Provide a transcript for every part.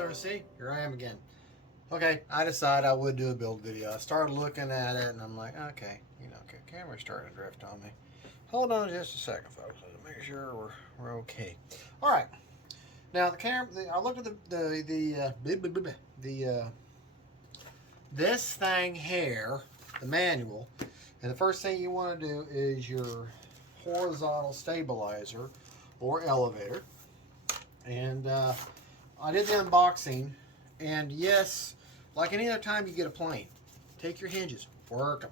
there. See, here I am again. Okay, I decided I would do a build video. I started looking at it and I'm like, okay, okay, camera's starting to drift on me. Hold on just a second, folks. Let's make sure we're okay. All right. Now the camera. I looked at this thing here, the manual, and the first thing you want to do is your horizontal stabilizer or elevator. And I did the unboxing, and yes, like any other time you get a plane, take your hinges, work them.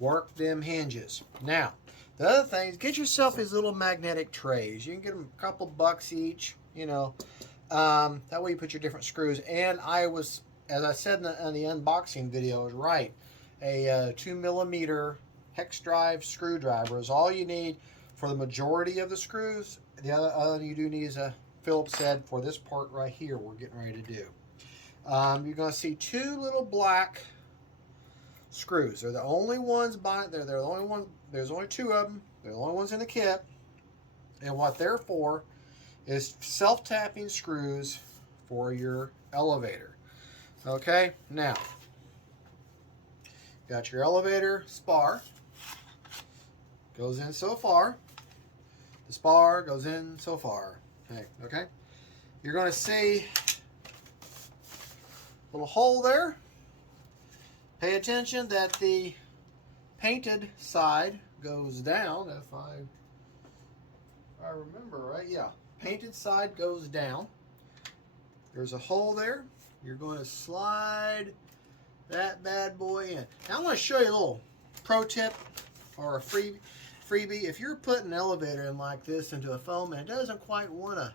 Work them hinges. Now, the other thing is get yourself these little magnetic trays. You can get them a couple bucks each, that way you put your different screws. And I was, as I said in the unboxing video, I was right. A 2mm hex drive screwdriver is all you need for the majority of the screws. The other you do need is a Phillips head for this part right here we're getting ready to do. You're going to see two little black screws. They're the only ones they're the only one. There's only two of them. They're the only ones in the kit. And what they're for is self-tapping screws for your elevator. Okay, now got your elevator spar. Goes in so far. The spar goes in so far. Okay. You're going to see a little hole there. Pay attention that the painted side goes down. If I remember right, yeah. Painted side goes down. There's a hole there. You're going to slide that bad boy in. Now I'm going to show you a little pro tip or a freebie. If you're putting an elevator in like this into a foam and it doesn't quite want to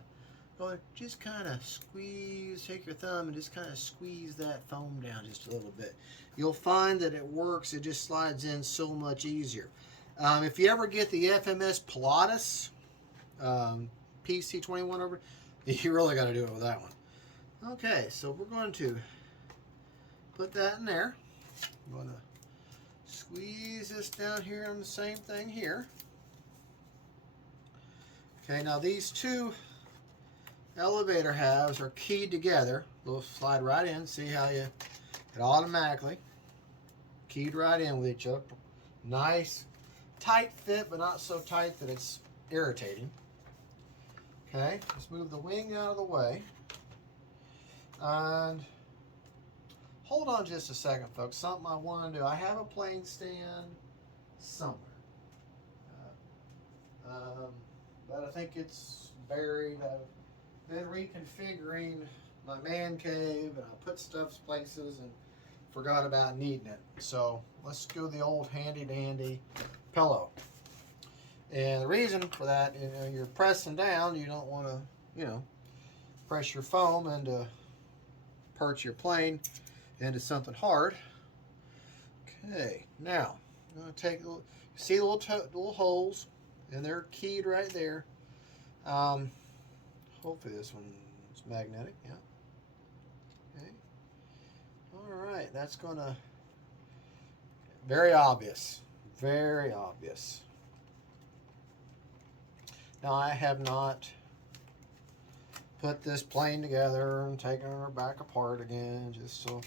go, just kind of squeeze, take your thumb and just kind of squeeze that foam down just a little bit. You'll find that it works. It just slides in so much easier. If you ever get the FMS Pilatus PC21 over, you really got to do it with that one. Okay, so we're going to put that in there. I'm going to squeeze this down here on the same thing here. Okay, now these two elevator halves are keyed together. They'll slide right in. See how it automatically keyed right in with each other. Nice, tight fit, but not so tight that it's irritating. Okay, let's move the wing out of the way. And hold on just a second, folks. Something I want to do. I have a plane stand somewhere. But I think it's buried. I've been reconfiguring my man cave, and I put stuff places and forgot about needing it. So let's go the old handy dandy pillow. And the reason for that, you're pressing down. You don't want to, press your foam into perch your plane into something hard. Okay, now I'm going to take a look. See the little holes, and they're keyed right there. Hopefully this one's magnetic. Yeah. Okay. All right, that's gonna very obvious. Very obvious. Now I have not put this plane together and taken her back apart again, just so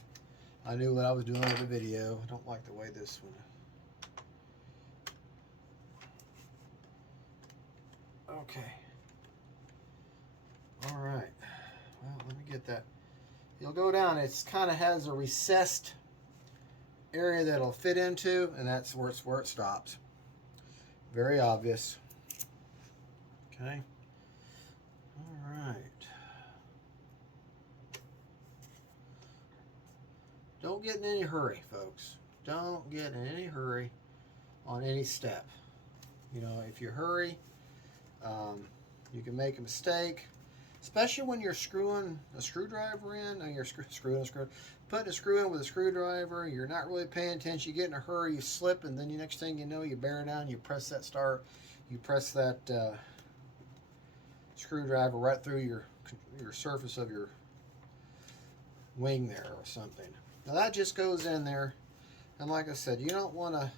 I knew what I was doing with the video. I don't like the way this one. Okay. All right. Well, let me get that. You'll go down. It's kind of has a recessed area that it'll fit into, and that's where it stops. Very obvious. Okay. All right. Don't get in any hurry, folks. Don't get in any hurry on any step. If you hurry, you can make a mistake, especially when you're screwing a screwdriver in, and you're putting a screw in with a screwdriver. You're not really paying attention. You get in a hurry, you slip, and then the next thing you know, you bear down, you press that screwdriver right through your surface of your wing there or something. Now that just goes in there, and like I said, you don't want to.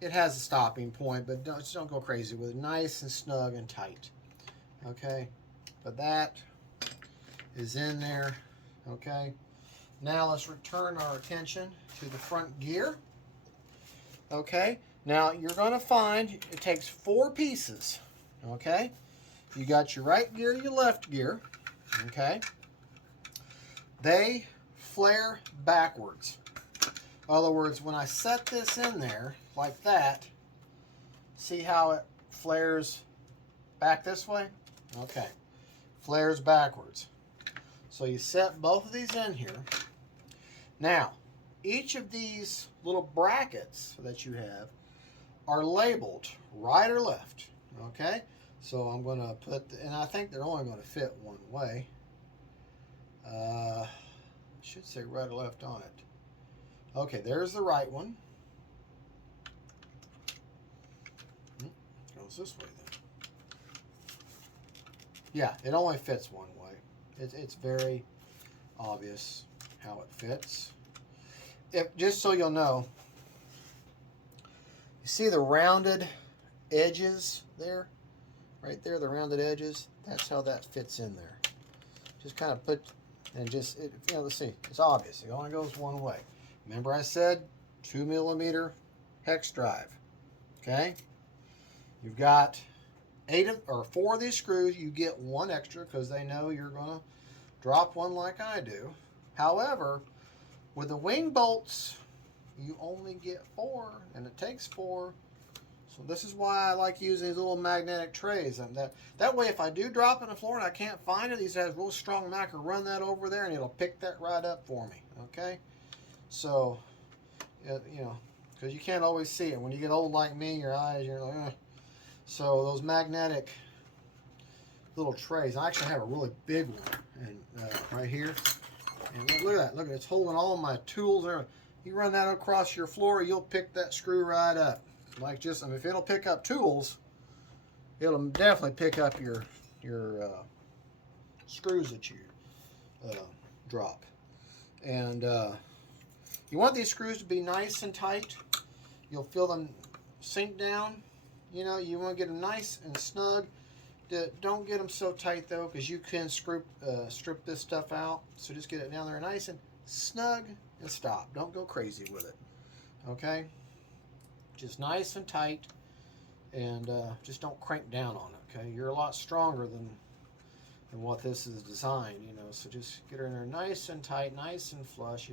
It has a stopping point, but just don't go crazy with it. Nice and snug and tight. Okay. But that is in there. Okay. Now let's return our attention to the front gear. Okay. Now you're going to find it takes 4 pieces. Okay. You got your right gear, your left gear. Okay. They flare backwards. In other words, when I set this in there like that, see how it flares back this way? Okay. Flares backwards. So you set both of these in here. Now, each of these little brackets that you have are labeled right or left. Okay? So I'm going to put, and I think they're only going to fit one way. I should say right or left on it. Okay, there's the right one. Goes this way then. Yeah, it only fits one way. It's very obvious how it fits. Just so you'll know, you see the rounded edges there? Right there, the rounded edges. That's how that fits in there. Just kind of put, and just, let's see, it's obvious. It only goes one way. Remember I said 2mm hex drive. Okay? You've got 4 of these screws. You get 1 extra because they know you're going to drop one like I do. However, with the wing bolts, you only get 4, and it takes 4. So this is why I like using these little magnetic trays. And that way, if I do drop it on the floor and I can't find it, these has real strong mag. I can run that over there, and it'll pick that right up for me. Okay? So, because you can't always see it. When you get old like me, your eyes, you're like, ugh. So those magnetic little trays. I actually have a really big one, and right here. And look at that. Look at it. It's holding all of my tools there. You run that across your floor, you'll pick that screw right up. Like just, if it'll pick up tools, it'll definitely pick up your screws that you drop. And you want these screws to be nice and tight. You'll feel them sink down. You want to get them nice and snug. Don't get them so tight though, because you can strip this stuff out. So just get it down there nice and snug and stop. Don't go crazy with it. Okay? Just nice and tight, and just don't crank down on it. Okay? You're a lot stronger than what this is designed. So just get her in there nice and tight, nice and flush.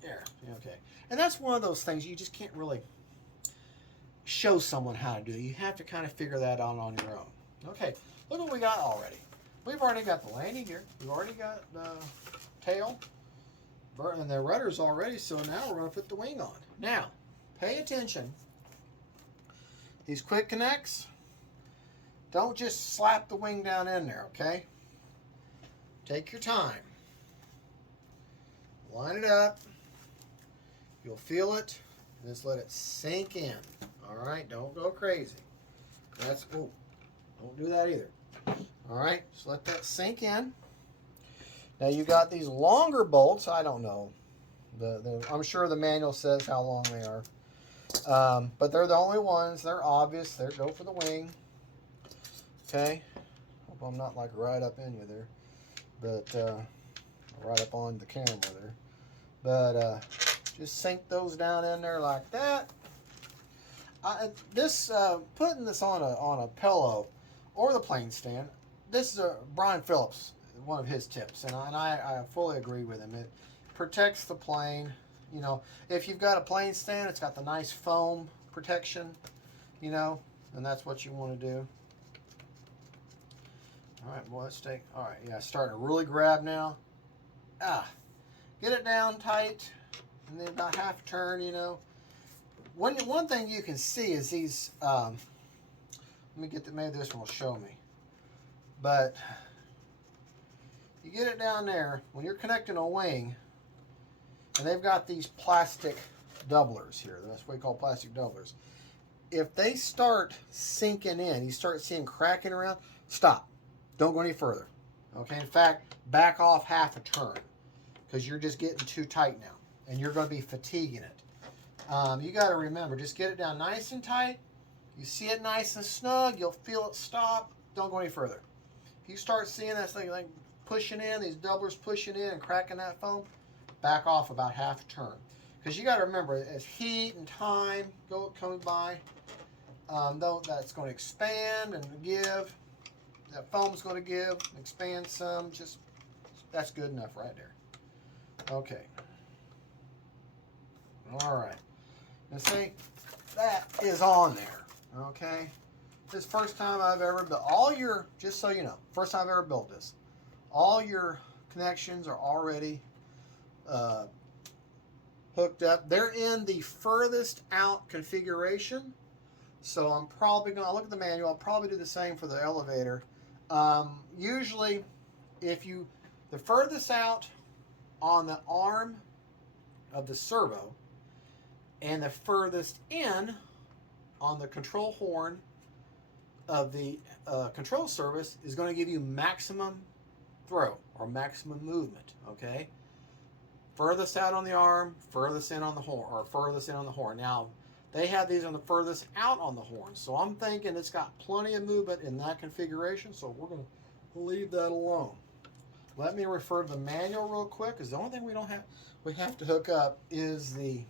There. Okay. And that's one of those things you just can't really show someone how to do. You have to kind of figure that out on your own. Okay, look what we got already. We've already got the landing gear. We've already got the tail and the rudders already, so now we're going to put the wing on. Now, pay attention. These quick connects, don't just slap the wing down in there, okay? Take your time. Line it up. You'll feel it. Just let it sink in. All right, don't go crazy. Don't do that either. All right, just let that sink in. Now you got these longer bolts. I don't know. I'm sure the manual says how long they are. But they're the only ones. They're obvious. They go for the wing. Okay. Hope I'm not like right up in you there. But right up on the camera there. But just sink those down in there like that. Putting this on a pillow or the plane stand. This is Brian Phillips, one of his tips, and I fully agree with him. It protects the plane. If you've got a plane stand, it's got the nice foam protection. And that's what you want to do. All right, well, let's take. All right, yeah, starting to really grab now. Get it down tight, and then about half a turn. One thing you can see is these. Let me get maybe this one will show me. But you get it down there when you're connecting a wing, and they've got these plastic doublers here. That's what we call plastic doublers. If they start sinking in, you start seeing cracking around, stop. Don't go any further. Okay. In fact, back off half a turn because you're just getting too tight now, and you're going to be fatiguing it. You got to remember, just get it down nice and tight. You see it nice and snug, you'll feel it stop. Don't go any further. If you start seeing that thing like pushing in, these doublers pushing in and cracking that foam, back off about half a turn. Because you got to remember, as heat and time coming by, though that's going to expand and give. That foam's going to give and expand some. Just that's good enough right there. Okay. All right. And see, that is on there. Okay. This first time I've ever built just so you know, first time I've ever built this. All your connections are already hooked up. They're in the furthest out configuration. So I'm probably going to look at the manual. I'll probably do the same for the elevator. Usually, the furthest out on the arm of the servo and the furthest in on the control horn of the control surface is going to give you maximum throw or maximum movement. Okay, furthest out on the arm, furthest in on the horn, or furthest in on the horn. Now they have these on the furthest out on the horn, so I'm thinking it's got plenty of movement in that configuration. So we're going to leave that alone. Let me refer to the manual real quick, because the only thing we have to hook up is the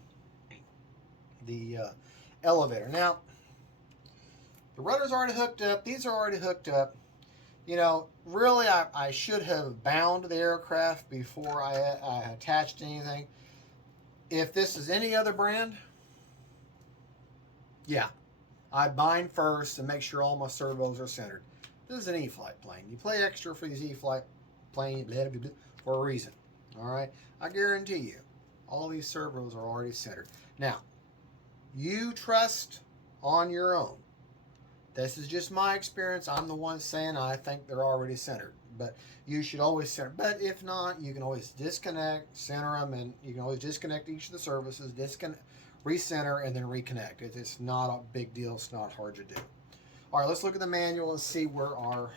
elevator. Now, the rudder's already hooked up. These are already hooked up. You know, really, I should have bound the aircraft before I attached anything. If this is any other brand, yeah, I bind first and make sure all my servos are centered. This is an Eflite plane. You pay extra for these Eflite plane for a reason. All right, I guarantee you, all these servos are already centered. Now, you trust on your own. This is just my experience. I'm the one saying I think they're already centered, but you should always center. But if not, you can always disconnect, center them, and you can always disconnect each of the services, recenter, and then reconnect. It's not a big deal. It's not hard to do. All right, let's look at the manual and see where our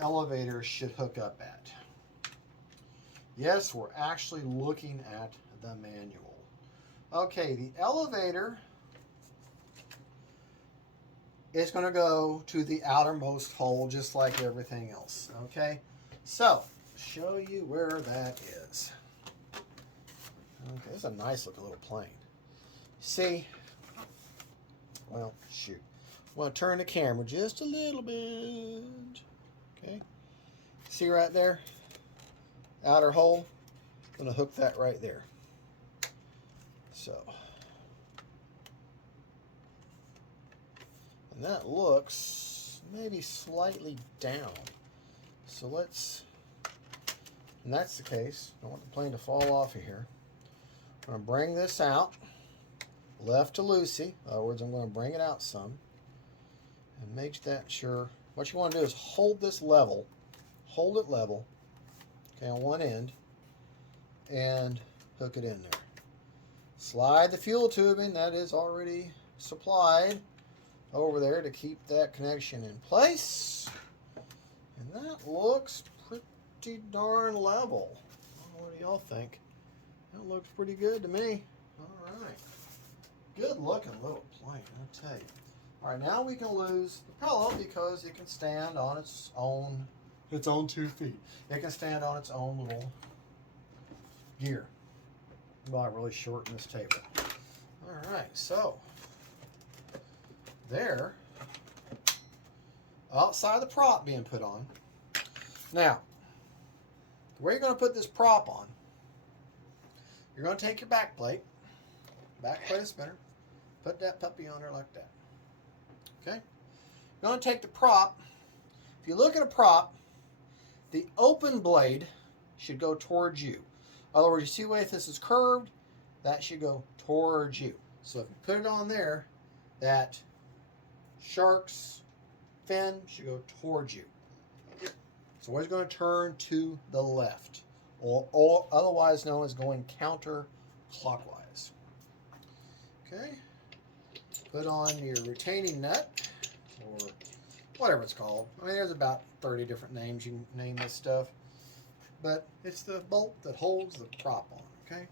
elevator should hook up at. Yes, we're actually looking at the manual. Okay, the elevator is going to go to the outermost hole just like everything else. Okay, so show you where that is. Okay, it's a nice looking little plane. See, well, shoot. I want to turn the camera just a little bit. Okay, see right there, outer hole. I'm going to hook that right there. So, and that looks maybe slightly down. So and that's the case. I don't want the plane to fall off of here. I'm going to bring this out, left to loosey. In other words, I'm going to bring it out some and make that sure. What you want to do is hold this level, hold it level, okay, on one end, and hook it in there. Slide the fuel tubing that is already supplied over there to keep that connection in place. And that looks pretty darn level. What do y'all think? That looks pretty good to me. All right. Good looking little plane, I'll tell you. All right, now we can lose the propeller because it can stand on its own 2 feet. It can stand on its own little gear. Well, I really shorten this table. All right, so there, outside the prop being put on. Now, the way you're going to put this prop on, you're going to take your back plate of spinner, put that puppy on there like that. Okay? You're going to take the prop. If you look at a prop, the open blade should go towards you. In other words, you see the way this is curved, that should go towards you. So if you put it on there, that shark's fin should go towards you. It's always going to turn to the left, or otherwise known as going counterclockwise. Okay, put on your retaining nut, or whatever it's called. I mean, there's about 30 different names you can name this stuff, but it's the bolt that holds the prop on. Okay,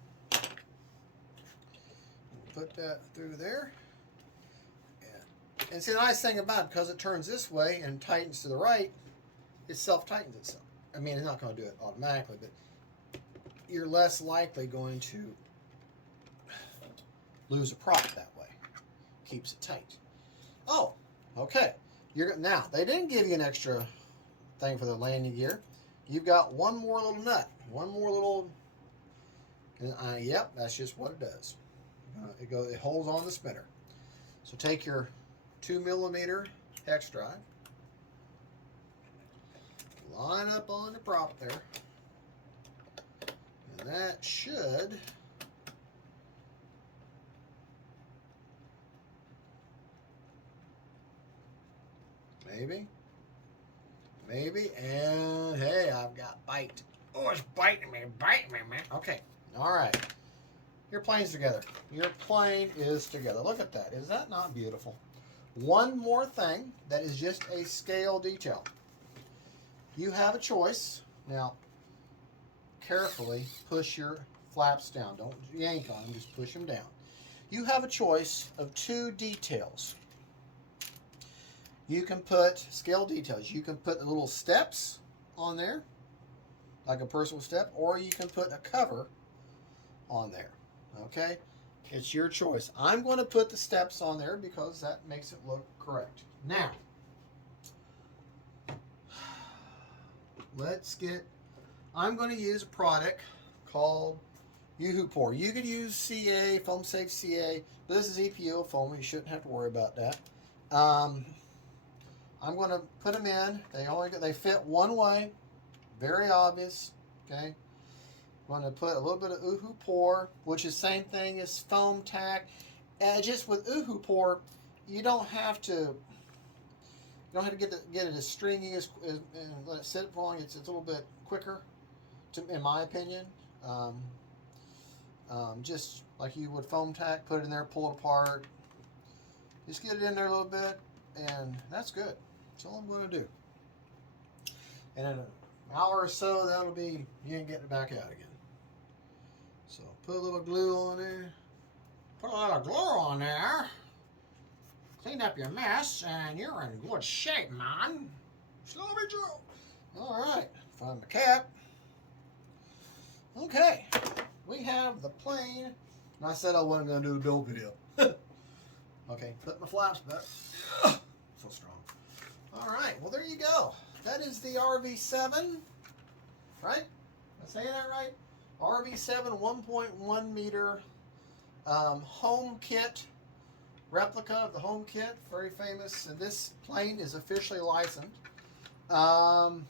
put that through there. And see, the nice thing about it, because it turns this way and tightens to the right, it self-tightens itself. I mean, it's not going to do it automatically, but you're less likely going to lose a prop that way. Keeps it tight. Oh, okay. Now, they didn't give you an extra thing for the landing gear. You've got one more little nut. One more little... yep, that's just what it does. It holds on the spinner. So take your 2mm hex drive, line up on the prop there, and that should maybe, and hey, I've got bite. Oh, it's biting me, man. Okay, all right. Your plane's together. Your plane is together. Look at that. Is that not beautiful? One more thing that is just a scale detail. You have a choice. Now, carefully push your flaps down. Don't yank on them, just push them down. You have a choice of two details. You can put scale details. You can put the little steps on there, like a personal step, or you can put a cover on there. Okay? It's your choice. I'm going to put the steps on there because that makes it look correct. Now, I'm going to use a product called Pour. You could use CA, Foam Safe CA, but this is EPO foam. You shouldn't have to worry about that. I'm going to put them in. They fit one way, very obvious. Okay, I'm going to put a little bit of Pour, which is the same thing as foam tack. Just with Pour, you don't have to get it as stringy and let it sit for long. It's a little bit quicker, in my opinion. Just like you would foam tack, put it in there, pull it apart. Just get it in there a little bit, and that's good. That's all I'm going to do. And in an hour or so, you ain't getting it back out again. So put a little glue on there. Put a little glue on there. Clean up your mess, and you're in good shape, man. Sloppy Joe. All right, find the cap. Okay, we have the plane. And I said I wasn't going to do the build video. Okay, put my flaps back. So strong. All right, well, there you go. That is the RV7, right? Am I saying that right? RV7 1.1 meter home kit, replica of the home kit, very famous. And this plane is officially licensed. Don't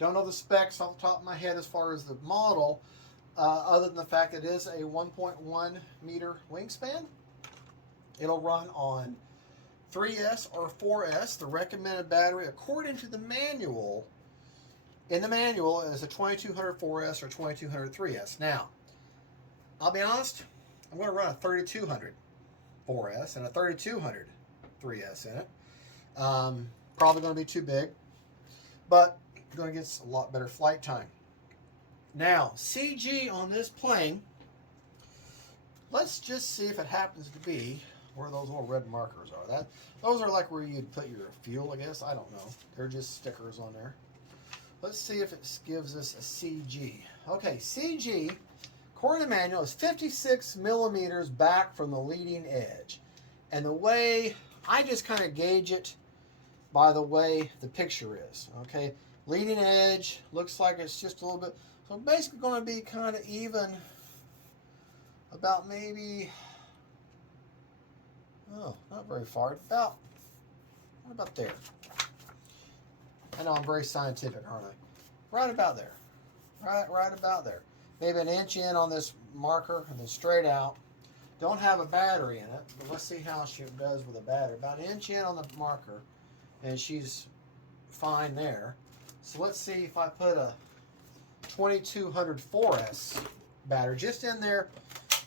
know the specs off the top of my head as far as the model, other than the fact that it is a 1.1 meter wingspan. It'll run on 3S or 4S. The recommended battery, according to the manual, in the manual is a 2200 4S or 2200 3S. Now, I'll be honest, I'm going to run a 3200 4S and a 3200 3S in it. Probably going to be too big, but going to get a lot better flight time. Now, CG on this plane, let's just see if it happens to be where those little red markers are. Those are like where you'd put your fuel, I guess. I don't know. They're just stickers on there. Let's see if it gives us a CG. Okay, CG, according to the manual, is 56 millimeters back from the leading edge. And the way, I just kind of gauge it by the way the picture is. Okay, leading edge looks like it's just a little bit, so basically going to be kind of even about maybe, oh, not very far, about, what about there? I know I'm very scientific, aren't I? Right about there. Right about there. Maybe an inch in on this marker and then straight out. Don't have a battery in it, but let's see how she does with a battery. About an inch in on the marker, and she's fine there. So let's see if I put a 2200 4S battery just in there,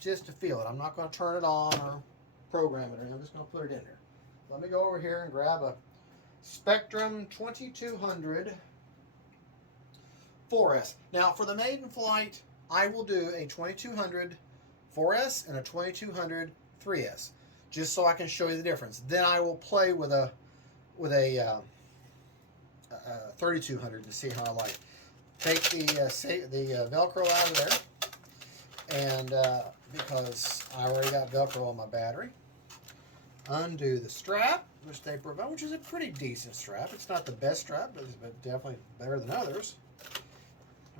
just to feel it. I'm not going to turn it on or program it, or I'm just going to put it in there. Let me go over here and grab a Spectrum 2200 4S. Now, for the maiden flight, I will do a 2200 4S and a 2200 3S, just so I can show you the difference. Then I will play with a 3200 to see how I like it. Take the Velcro out of there, and because I already got Velcro on my battery, undo the strap, which they provide, which is a pretty decent strap. It's not the best strap, but it's definitely better than others.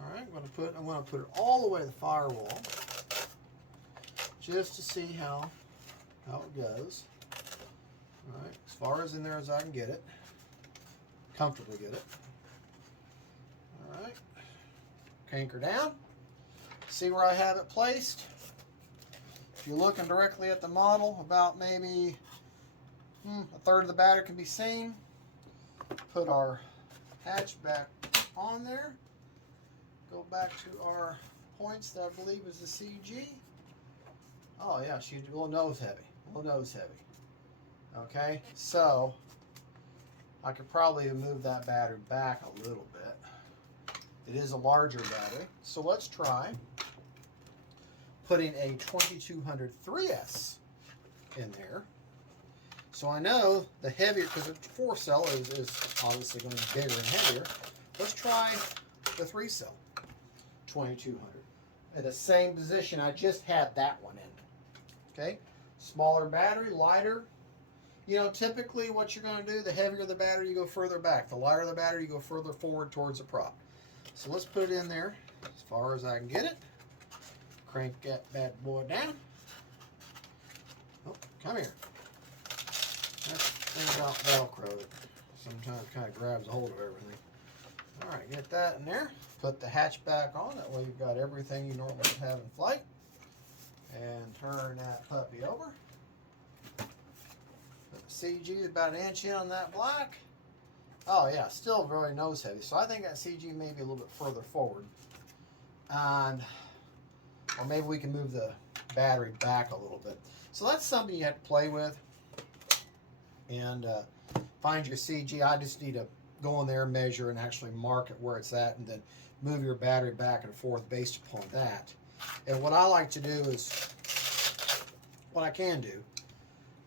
All right, I'm going to put it all the way to the firewall, just to see how it goes. All right, as far as in there as I can get it, comfortably get it. All right, crank her down. See where I have it placed. If you're looking directly at the model, about maybe a third of the battery can be seen. Put our hatch back on there. Go back to our points that I believe is the CG. Oh yeah, she's a little nose heavy. A little nose heavy. Okay, so I could probably move that battery back a little bit. It is a larger battery, so let's try putting a 2200 3S in there. So I know the heavier, because the 4-cell is obviously going to be bigger and heavier. Let's try the 3-cell 2200 at the same position I just had that one in. Okay, smaller battery, lighter. You know, typically what you're going to do, the heavier the battery, you go further back. The lighter the battery, you go further forward towards the prop. So let's put it in there as far as I can get it. Crank that bad boy down. Oh, come here. That thing about Velcro that sometimes kind of grabs a hold of everything. All right, get that in there. Put the hatch back on. That way you've got everything you normally have in flight. And turn that puppy over. Put the CG is about 1 inch in on that black. Oh yeah, still very nose heavy. So I think that CG may be a little bit further forward. And or maybe we can move the battery back a little bit. So that's something you have to play with. And find your CG. I just need to go in there, measure, and actually mark it where it's at, and then move your battery back and forth based upon that. And what I like to do is, what I can do,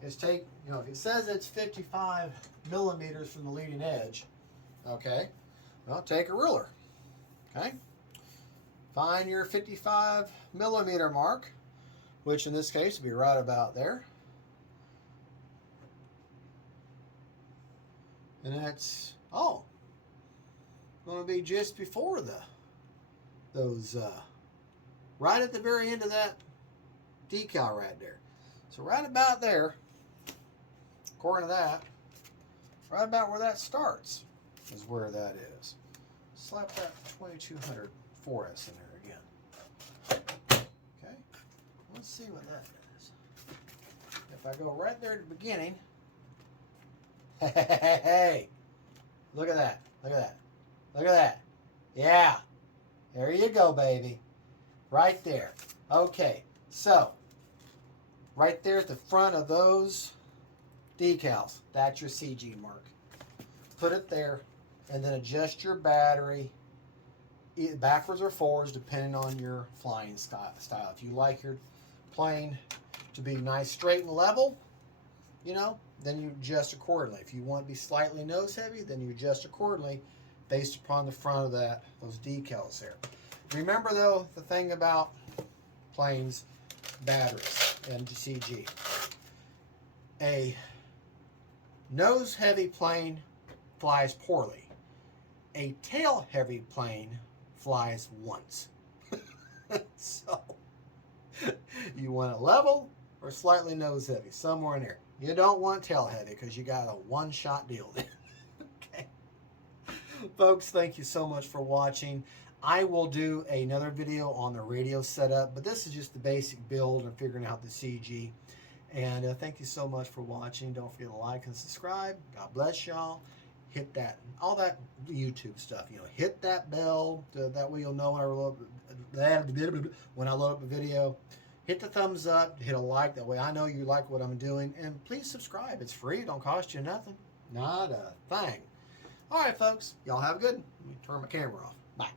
is take, you know, if it says it's 55 millimeters from the leading edge, okay, well, take a ruler, okay? Find your 55 millimeter mark, which in this case would be right about there. And that's, going to be just before those, right at the very end of that decal right there. So right about there, according to that, right about where that starts is where that is. Slap that 2200 4S in there again. Okay, let's see what that is. If I go right there at the beginning, hey, look at that, look at that, look at that. Yeah, there you go, baby. Right there. Okay, so right there at the front of those decals, that's your CG mark. Put it there, and then adjust your battery backwards or forwards depending on your flying style. If you like your plane to be nice, straight, and level, you know, then you adjust accordingly. If you want to be slightly nose heavy, then you adjust accordingly based upon the front of those decals there. Remember though, the thing about planes, batteries, and CG. A nose heavy plane flies poorly. A tail heavy plane flies once. So you want it level or slightly nose heavy, somewhere in there. You don't want tail heavy because you got a one-shot deal then. Okay. Folks, thank you so much for watching. I will do another video on the radio setup, but this is just the basic build and figuring out the CG. And thank you so much for watching. Don't forget to like and subscribe. God bless y'all. Hit that, all that YouTube stuff, you know, hit that bell. That way you'll know when I load up a video. Hit the thumbs up, hit a like. That way I know you like what I'm doing. And please subscribe. It's free. It don't cost you nothing. Not a thing. All right, folks. Y'all have a good one. Let me turn my camera off. Bye.